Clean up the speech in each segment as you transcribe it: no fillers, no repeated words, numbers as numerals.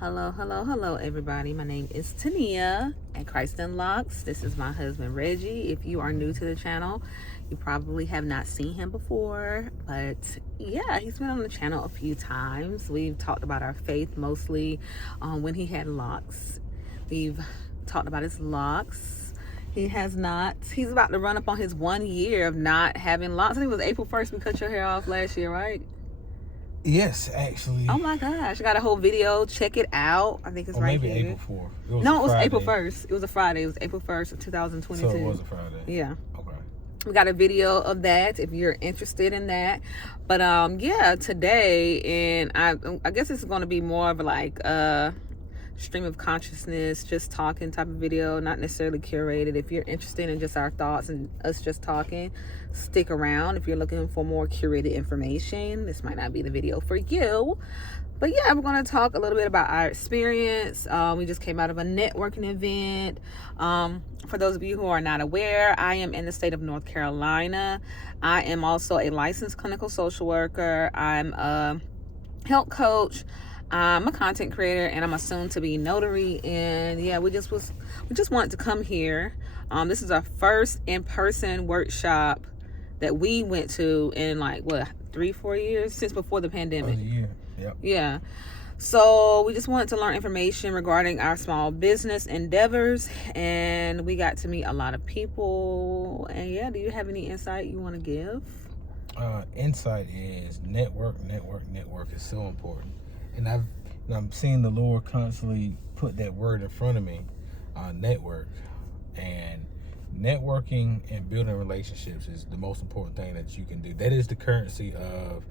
Hello, everybody. My name is Tania at Christ and Locs. This is my husband, Reggie. If you are new to the channel, you probably have not seen him before, but yeah, he's been on the channel a few times. We've talked about our faith mostly when he had locks. We've talked about his locks. He has not. He's about to run up on his 1 year of not having locks. I think it was April 1st we cut your hair off last year, right? Yes, actually. Oh my gosh, I got a whole video. Check it out. I think it's right maybe here. April 4th. No, it was April 1st. It was a Friday. It was April 1st of 2022. So it was a Friday. Yeah. Okay. We got a video of that if you're interested in that. But yeah, today, and I guess it's going to be more of like stream of consciousness, just talking type of video, not necessarily curated. If you're interested in just our thoughts and us just talking, stick around. If you're looking for more curated information, this might not be the video for you. But yeah, we're going to talk a little bit about our experience. We just came out of a networking event. For those of you who are not aware, I am in the state of North Carolina. I am also a licensed clinical social worker. I'm a health coach. I'm a content creator, and I'm a soon-to-be notary. And yeah, we just wanted to come here. This is our first in-person workshop that we went to in like 3-4 years since before the pandemic. A year. Yep. Yeah. So we just wanted to learn information regarding our small business endeavors, and we got to meet a lot of people. And yeah, do you have any insight you want to give? Insight is network is so important. And I'm seeing the Lord constantly put that word in front of me, network. And networking and building relationships is the most important thing that you can do. That is the currency of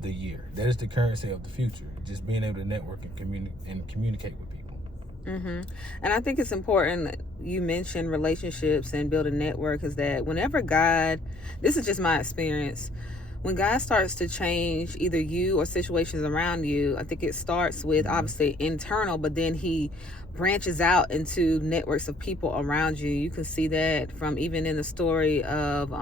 the year. That is the currency of the future. Just being able to network and communicate with people. And I think it's important you mentioned relationships and build a network, is that whenever God, this is just my experience, when God starts to change either you or situations around you, I think it starts with obviously internal, but then he branches out into networks of people around you. You can see that from even in the story of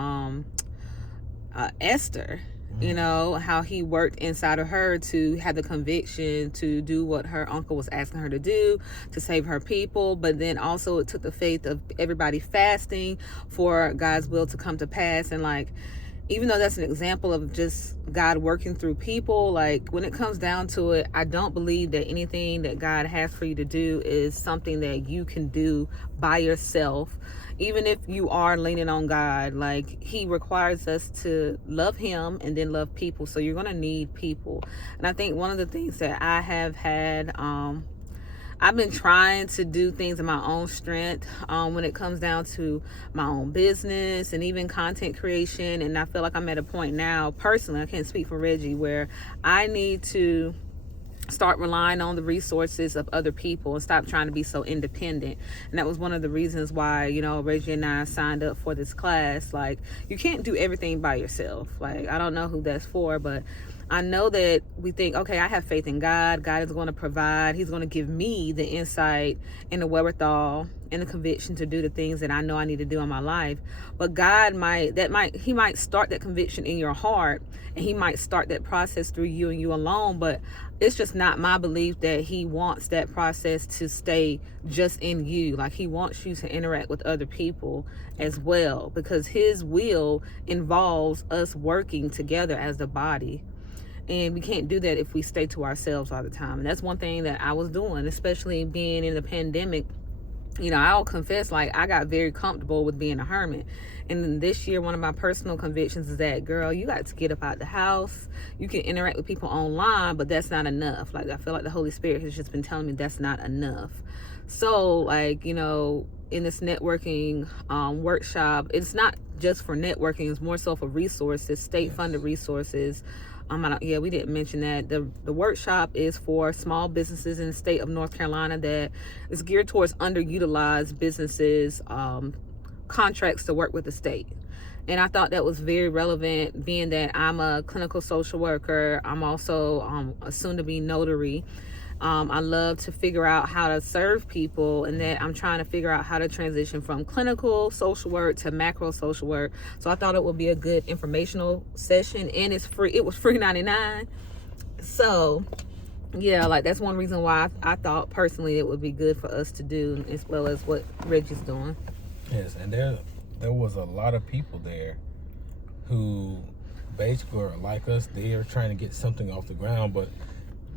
Esther, you know, how he worked inside of her to have the conviction to do what her uncle was asking her to do, to save her people. But then also it took the faith of everybody fasting for God's will to come to pass. And like, even though that's an example of just God working through people, like when it comes down to it, I don't believe that anything that God has for you to do is something that you can do by yourself. Even if you are leaning on God, like he requires us to love him and then love people. So you're going to need people. And I think one of the things that I have had, I've been trying to do things in my own strength when it comes down to my own business and even content creation. And I feel like I'm at a point now, personally, I can't speak for Reggie, where I need to start relying on the resources of other people and stop trying to be so independent. And that was one of the reasons why, you know, Reggie and I signed up for this class. Like, you can't do everything by yourself. Like, I don't know who that's for, but I know that we think, okay, I have faith in God. God is going to provide. He's going to give me the insight and the wherewithal and the conviction to do the things that I know I need to do in my life. But God he might start that conviction in your heart, and he might start that process through you and you alone. But it's just not my belief that he wants that process to stay just in you. Like, he wants you to interact with other people as well, because his will involves us working together as the body. And we can't do that if we stay to ourselves all the time. And that's one thing that I was doing, especially being in the pandemic. You know, I'll confess, like, I got very comfortable with being a hermit. And then this year, one of my personal convictions is that, girl, you got to get up out the house. You can interact with people online, but that's not enough. Like, I feel like the Holy Spirit has just been telling me that's not enough. So, like, you know, in this networking workshop, it's not just for networking. It's more so for resources, state-funded resources. We didn't mention that. The workshop is for small businesses in the state of North Carolina that is geared towards underutilized businesses, contracts to work with the state. And I thought that was very relevant, being that I'm a clinical social worker. I'm also a soon-to-be notary. I love to figure out how to serve people, and that I'm trying to figure out how to transition from clinical social work to macro social work. So I thought it would be a good informational session, and it's free. It was free $99. So Yeah, like that's one reason why I thought personally it would be good for us to do, as well as what Reggie's doing. Yes, and there was a lot of people there who basically are like us. They are trying to get something off the ground, but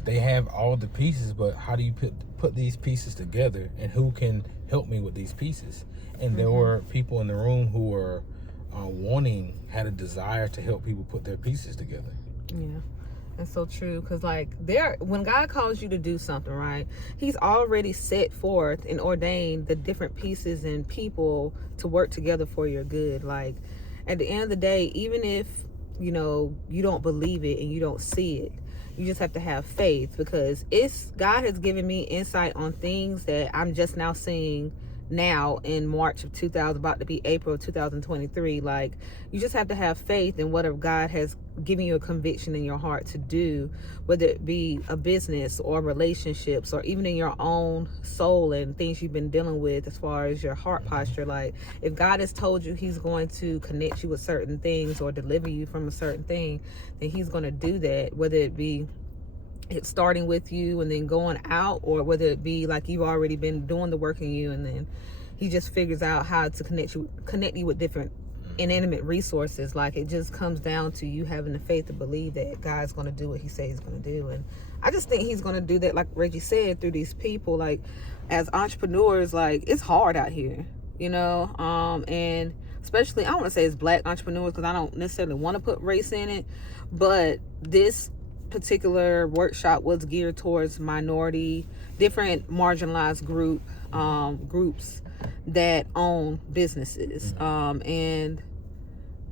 they have all the pieces. But how do you put these pieces together, and who can help me with these pieces? And there were people in the room who were had a desire to help people put their pieces together. Yeah. That's so true, because like when God calls you to do something, right, he's already set forth and ordained the different pieces and people to work together for your good. Like at the end of the day, even if you don't believe it and you don't see it, you just have to have faith, because God has given me insight on things that I'm just now seeing now in March of 2000, about to be April of 2023. Like, you just have to have faith in whatever God has given you a conviction in your heart to do, whether it be a business or relationships, or even in your own soul and things you've been dealing with as far as your heart posture. Like, if God has told you he's going to connect you with certain things or deliver you from a certain thing, then he's going to do that, whether it be it's starting with you and then going out, or whether it be like you've already been doing the work in you and then he just figures out how to connect you with different inanimate resources. Like, it just comes down to you having the faith to believe that God's going to do what he says he's going to do. And I just think he's going to do that, like Reggie said, through these people. Like, as entrepreneurs, like, it's hard out here, and especially, I don't want to say it's black entrepreneurs, because I don't necessarily want to put race in it, but this particular workshop was geared towards minority, different marginalized groups that own businesses. And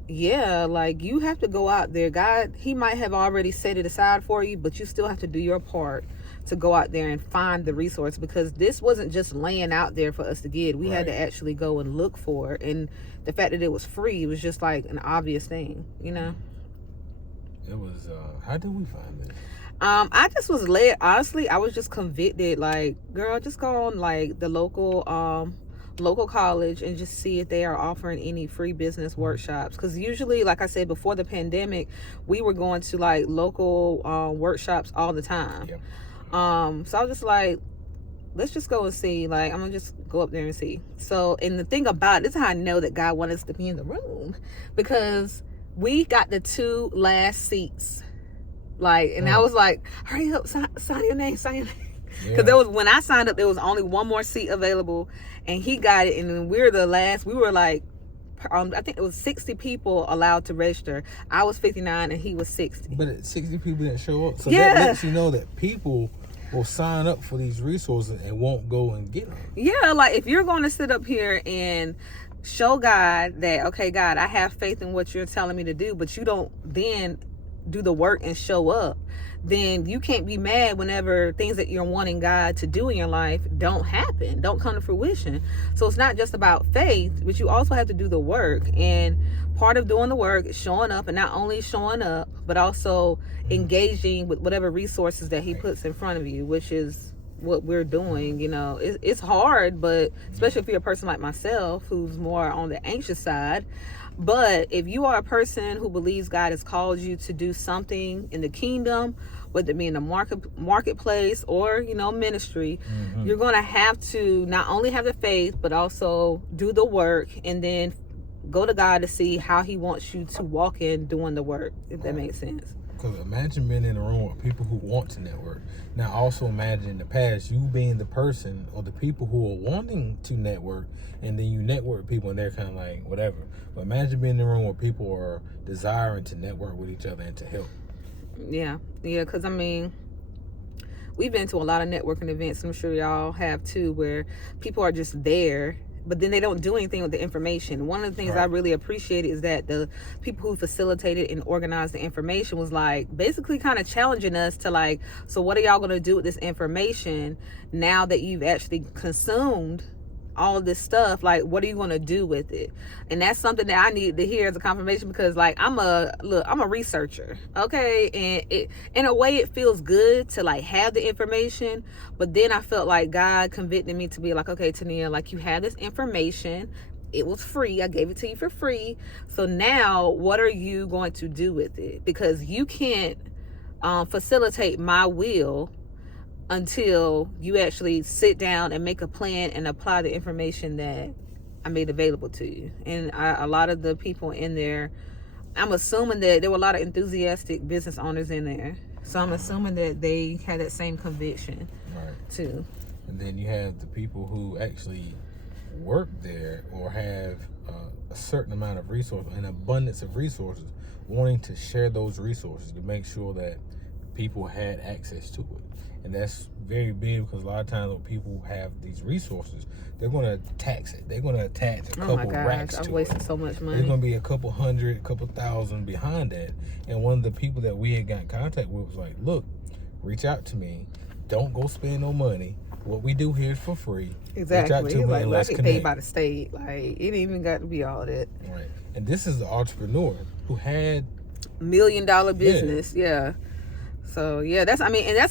yeah, like, you have to go out there. God, he might have already set it aside for you, but you still have to do your part to go out there and find the resource, because this wasn't just laying out there for us to get. We had to actually go and look for it. And the fact that it was free was just like an obvious thing, It was, how did we find this? I just was led, honestly, I was just convicted, like, girl, just go on like the local college and just see if they are offering any free business workshops. Because usually, like I said, before the pandemic, we were going to like local workshops all the time. Yep. So I was just like, let's just go and see. Like, I'm gonna just go up there and see. So, and the thing about this is how I know that God wanted us to be in the room, because we got the 2 last seats. Like, and I was like, hurry up, sign your name. Because when I signed up, there was only one more seat available, and he got it. And then we're the last. We were like, I think it was 60 people allowed to register. I was 59 and he was 60. But 60 people didn't show up. So that lets you know that people will sign up for these resources and won't go and get them. Yeah, like, if you're going to sit up here and show God that, okay, God, I have faith in what you're telling me to do, but you don't then do the work and show up, then you can't be mad whenever things that you're wanting God to do in your life don't come to fruition. So it's not just about faith, but you also have to do the work. And part of doing the work is showing up, and not only showing up, but also engaging with whatever resources that he puts in front of you, which is what we're doing. It's hard, but especially if you're a person like myself who's more on the anxious side. But if you are a person who believes God has called you to do something in the kingdom, whether it be in the marketplace or ministry, you're going to have to not only have the faith, but also do the work, and then go to God to see how he wants you to walk in doing the work, if that makes sense. Because imagine being in a room with people who want to network. Now, also imagine in the past, you being the person or the people who are wanting to network, and then you network with people and they're kind of like, whatever. But imagine being in a room where people are desiring to network with each other and to help. Yeah, because I mean, we've been to a lot of networking events, I'm sure y'all have too, where people are just there, but then they don't do anything with the information. One of the things I really appreciated is that the people who facilitated and organized the information was like basically kind of challenging us to like, so what are y'all going to do with this information now that you've actually consumed all of this stuff? Like, what are you going to do with it? And that's something that I need to hear as a confirmation, because like, I'm a researcher, okay? And in a way it feels good to like have the information, but then I felt like God convicted me to be like, okay, Tania, like, you have this information, it was free, I gave it to you for free, so now what are you going to do with it? Because you can't facilitate my will until you actually sit down and make a plan and apply the information that I made available to you. And a lot of the people in there, I'm assuming that there were a lot of enthusiastic business owners in there. So I'm assuming that they had that same conviction, right, too. And then you have the people who actually work there or have a certain amount of resources, an abundance of resources, wanting to share those resources to make sure that people had access to it. And that's very big, because a lot of times when people have these resources, they're going to tax it. They're going to attach a couple racks to it. I've wasted so much money. There's going to be a couple hundred, a couple thousand behind that. And one of the people that we had got in contact with was like, look, reach out to me. Don't go spend no money. What we do here is for free. Exactly. Reach out to me and let's I get connect. paid by the state. Like, it ain't even got to be all that. Right. And this is the entrepreneur who had $1 million business. Yeah. So yeah, that's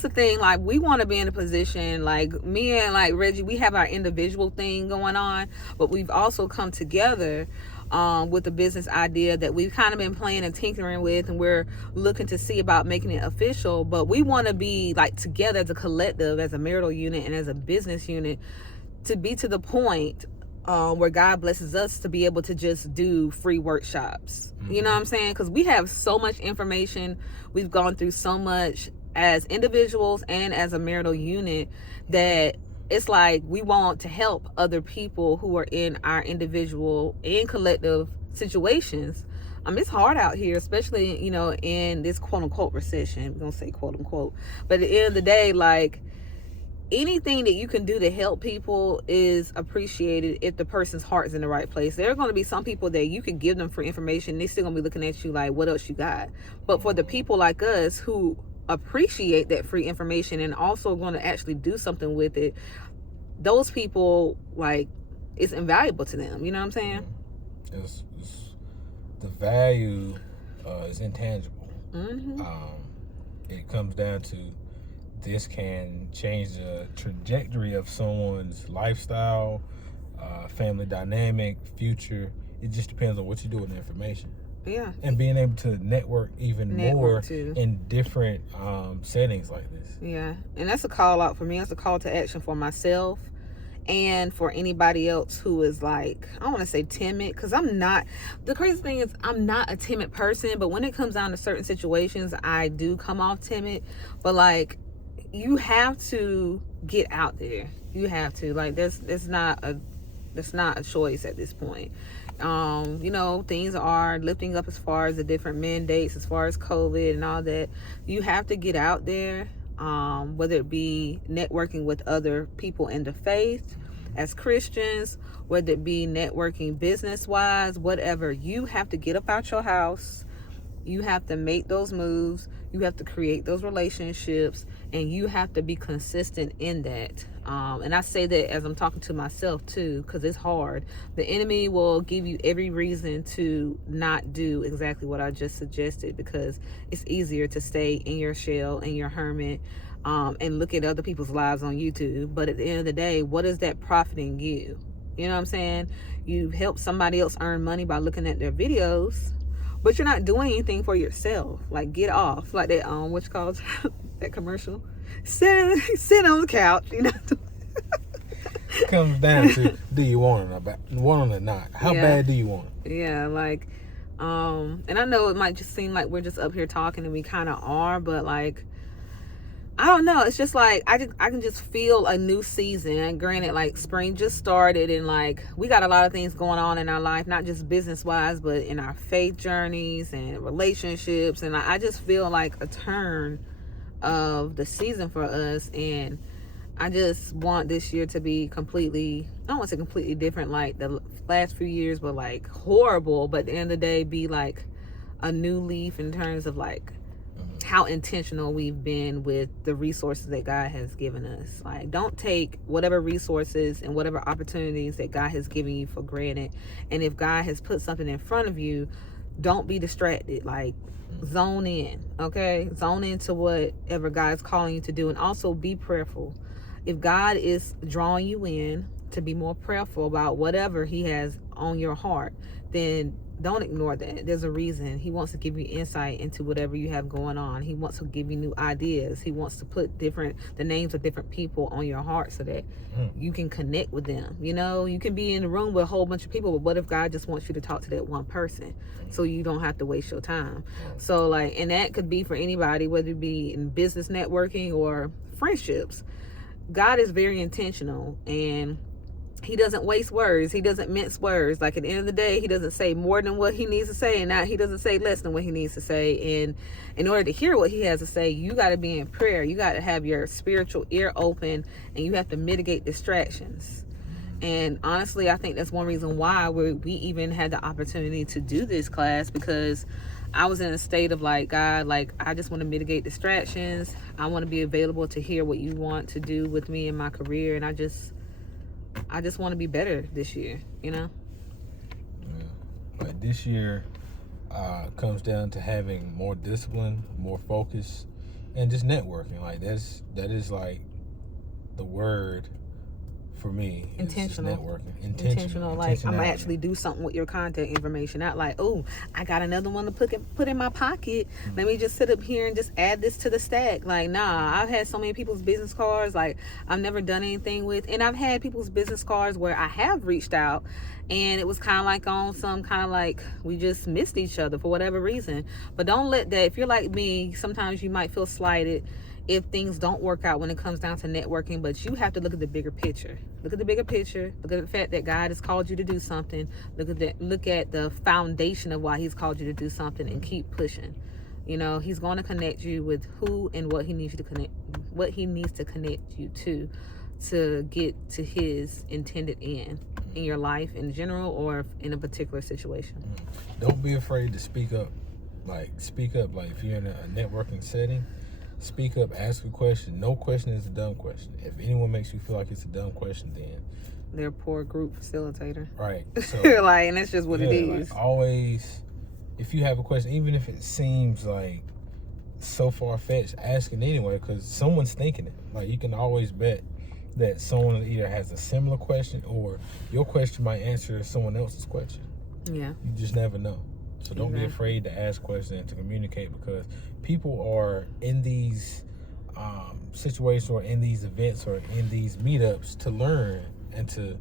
the thing. Like, we want to be in a position, like me and like Reggie, we have our individual thing going on, but we've also come together with a business idea that we've kind of been playing and tinkering with, and we're looking to see about making it official. But we want to be like together as a collective, as a marital unit and as a business unit, to be to the point where God blesses us to be able to just do free workshops. You know what I'm saying? Because we have so much information. We've gone through so much as individuals and as a marital unit that it's like we want to help other people who are in our individual and collective situations. It's hard out here, especially, in this quote unquote recession. We're going to say quote unquote. But at the end of the day, like, anything that you can do to help people is appreciated if the person's heart is in the right place. There are going to be some people that you can give them free information, they still going to be looking at you like, what else you got? But for the people like us who appreciate that free information and also going to actually do something with it, those people, like, it's invaluable to them. You know what I'm saying? It's the value is intangible. It comes down to, this can change the trajectory of someone's lifestyle, family dynamic, future. It just depends on what you do with the information. Yeah. And being able to network more too. in different settings like this. Yeah. And that's a call out for me. That's a call to action for myself and for anybody else who is, like, I don't want to say timid, because I'm not. The crazy thing is, I'm not a timid person, but when it comes down to certain situations, I do come off timid. But, like, you have to get out there. You have to. Like, that's not a choice at this point. Things are lifting up as far as the different mandates, as far as COVID and all that. You have to get out there, whether it be networking with other people in the faith as Christians, whether it be networking business-wise, whatever. You have to get up out your house. You have to make those moves. You have to create those relationships, and you have to be consistent in that. And I say that as I'm talking to myself too, because it's hard. The enemy will give you every reason to not do exactly what I just suggested, because it's easier to stay in your shell, in your hermit, and look at other people's lives on YouTube. But at the end of the day, what is that profiting you? You know what I'm saying? You help somebody else earn money by looking at their videos, but you're not doing anything for yourself. Like, get off. Like that, what's called that commercial? Sit on the couch, It comes down to, do you want it or not? How bad do you want it? Yeah, like, and I know it might just seem like we're just up here talking, and we kind of are, but, like, I don't know. It's just like I can just feel a new season. And granted, like, spring just started, and, like, we got a lot of things going on in our life, not just business wise, but in our faith journeys and relationships. And I just feel like a turn of the season for us. And I just want this year to be completely, I don't want to say completely different like the last few years, but, like, horrible. But at the end of the day, be like a new leaf in terms of, like, how intentional we've been with the resources that God has given us. Like, don't take whatever resources and whatever opportunities that God has given you for granted. And if God has put something in front of you, don't be distracted. Like, zone in, okay? Zone into whatever God's calling you to do. And also be prayerful. If God is drawing you in to be more prayerful about whatever he has on your heart, then don't ignore that. There's a reason. He wants to give you insight into whatever you have going on. He wants to give you new ideas. He wants to put the names of different people on your heart so that you can connect with them. You know, you can be in the room with a whole bunch of people, but what if God just wants you to talk to that one person so you don't have to waste your time? So like, and that could be for anybody, whether it be in business networking or friendships. God is very intentional, and he doesn't waste words. He doesn't mince words. Like, at the end of the day, he doesn't say more than what he needs to say, and he doesn't say less than what he needs to say. And in order to hear what he has to say, you got to be in prayer. You got to have your spiritual ear open, and you have to mitigate distractions. And honestly, I think that's one reason why we even had the opportunity to do this class, because I was in a state of like, God, like, I just want to mitigate distractions. I want to be available to hear what you want to do with me in my career. And I just want to be better this year, you know? Yeah. Like, this year comes down to having more discipline, more focus, and just networking. Like, that is like the word for me. Intentional. Networking. Intentional. Like, I'm gonna actually do something with your contact information. Not like, oh, I got another one to put in my pocket. Let me just sit up here and just add this to the stack. Like, nah, I've had so many people's business cards, like, I've never done anything with. And I've had people's business cards where I have reached out, and it was kind of like on some kind of like, we just missed each other for whatever reason. But don't let that, if you're like me, sometimes you might feel slighted if things don't work out when it comes down to networking, but you have to look at the bigger picture. Look at the bigger picture. Look at the fact that God has called you to do something. Look at the foundation of why he's called you to do something, and keep pushing. You know, he's going to connect you with who and what he needs to connect you to get to his intended end in your life in general or in a particular situation. Don't be afraid to speak up. Like, if you're in a networking setting, speak up, ask a question. No question is a dumb question. If anyone makes you feel like it's a dumb question, then they're a poor group facilitator. Right. So, like, and that's just what it is. Like, always, if you have a question, even if it seems like so far-fetched, ask it anyway, because someone's thinking it. Like, you can always bet that someone either has a similar question, or your question might answer someone else's question. Yeah. You just never know. So don't be afraid to ask questions and to communicate, because people are in these situations or in these events or in these meetups to learn and to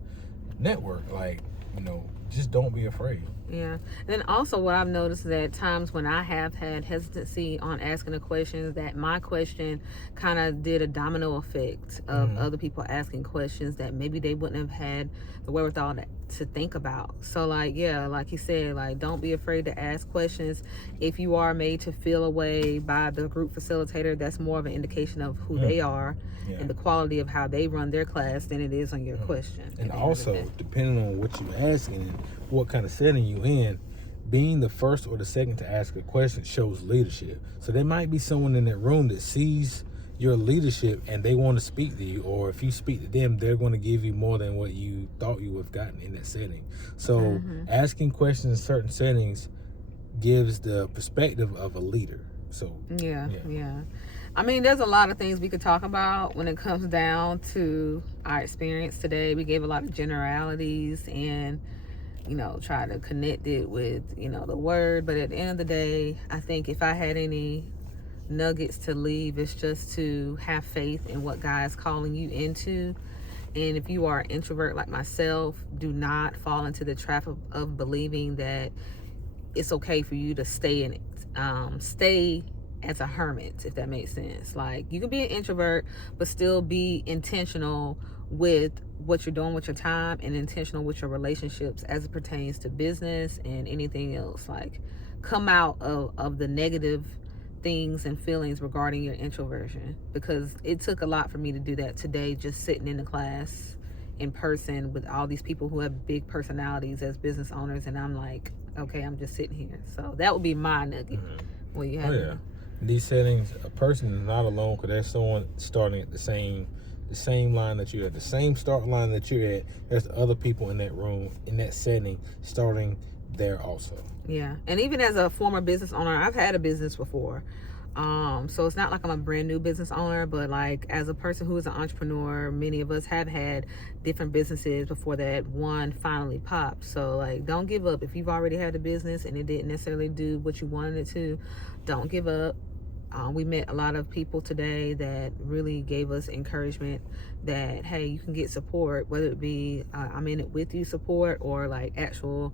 network. Like, you know, just don't be afraid. Yeah. Then also what I've noticed is that times when I have had hesitancy on asking the questions, that my question kind of did a domino effect of other people asking questions that maybe they wouldn't have had the wherewithal to think about. So like, yeah, like you said, like, don't be afraid to ask questions. If you are made to feel a way by the group facilitator, that's more of an indication of who they are and the quality of how they run their class than it is on your question. And also, depending on what you're asking and what kind of setting you in, being the first or the second to ask a question shows leadership. So there might be someone in that room that sees your leadership and they want to speak to you, or if you speak to them, they're going to give you more than what you thought you would have gotten in that setting. So asking questions in certain settings gives the perspective of a leader. So yeah. I mean, there's a lot of things we could talk about when it comes down to our experience today. We gave a lot of generalities and, you know, try to connect it with, you know, the word. But at the end of the day, I think if I had any nuggets to leave, it's just to have faith in what God is calling you into. And if you are an introvert like myself, do not fall into the trap of believing that it's okay for you to stay in it. Stay as a hermit, if that makes sense. Like, you can be an introvert but still be intentional with what you're doing with your time and intentional with your relationships as it pertains to business and anything else. Like, come out of the negative things and feelings regarding your introversion, because it took a lot for me to do that today, just sitting in the class in person with all these people who have big personalities as business owners, and I'm like, okay, I'm just sitting here. So that would be my nugget. What you have? In these settings, a person is not alone, because there's someone starting at the same line that you're at, the same start line that you're at. There's other people in that room, in that setting, starting there also. Yeah. And even as a former business owner, I've had a business before. So it's not like I'm a brand new business owner, but like as a person who is an entrepreneur, many of us have had different businesses before that one finally popped. So like, don't give up. If you've already had a business and it didn't necessarily do what you wanted it to, don't give up. We met a lot of people today that really gave us encouragement that, hey, you can get support, whether it be I'm in it with you support or like actual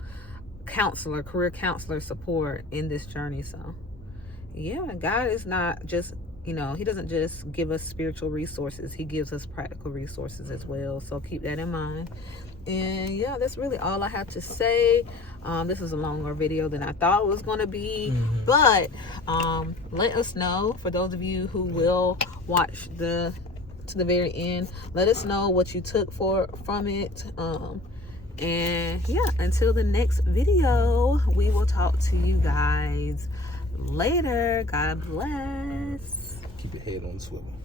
counselor, career counselor support in this journey. So yeah, God is not just, He doesn't just give us spiritual resources. He gives us practical resources as well. So keep that in mind. And yeah, that's really all I have to say. This is a longer video than I thought it was going to be. But let us know, for those of you who will watch to the very end, let us know what you took from it. And yeah, until the next video, we will talk to you guys later. God bless. Keep your head on the swivel.